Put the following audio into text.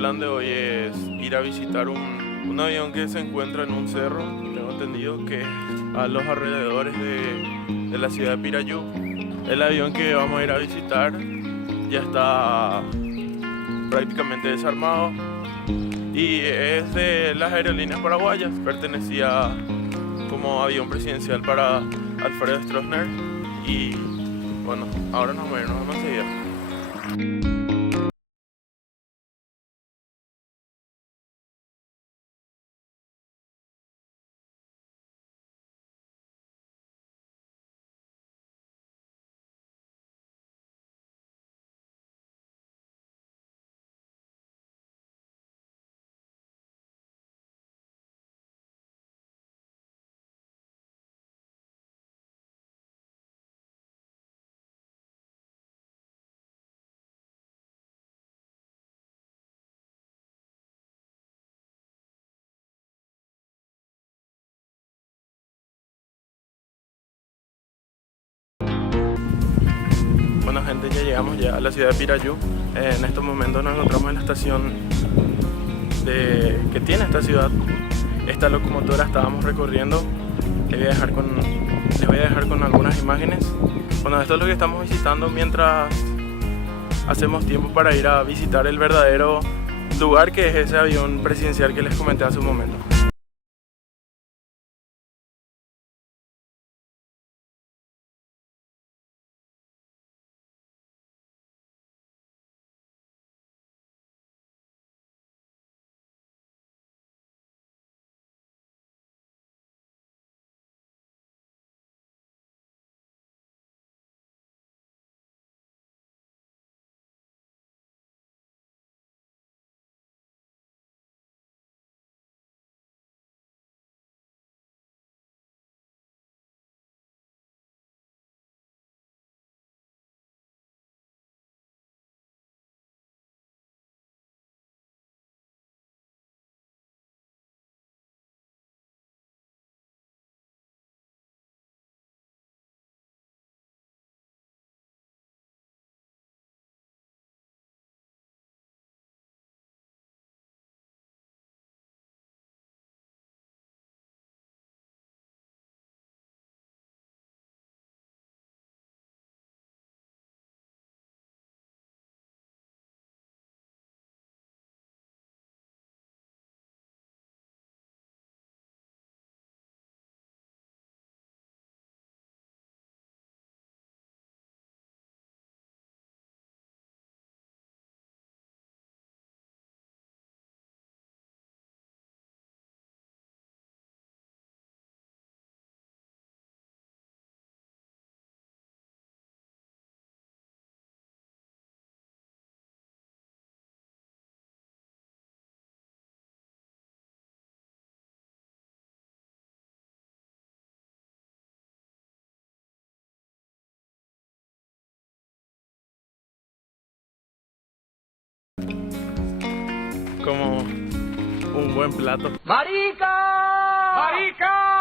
plan de hoy es ir a visitar un avión que se encuentra en un cerro, tengo entendido que a los alrededores de la ciudad de Pirayú. El avión que vamos a ir a visitar ya está prácticamente desarmado y es de las aerolíneas paraguayas, pertenecía como avión presidencial para Alfredo Stroessner y bueno, ahora nos vemos enseguida. Bueno gente, ya llegamos ya a la ciudad de Pirayú. En estos momentos nos encontramos en la estación que tiene esta ciudad. Esta locomotora estábamos recorriendo. Les voy a dejar con algunas imágenes. Bueno, esto es lo que estamos visitando mientras hacemos tiempo para ir a visitar el verdadero lugar que es ese avión presidencial que les comenté hace un momento. Como un buen plato. ¡Marica! ¡Marica!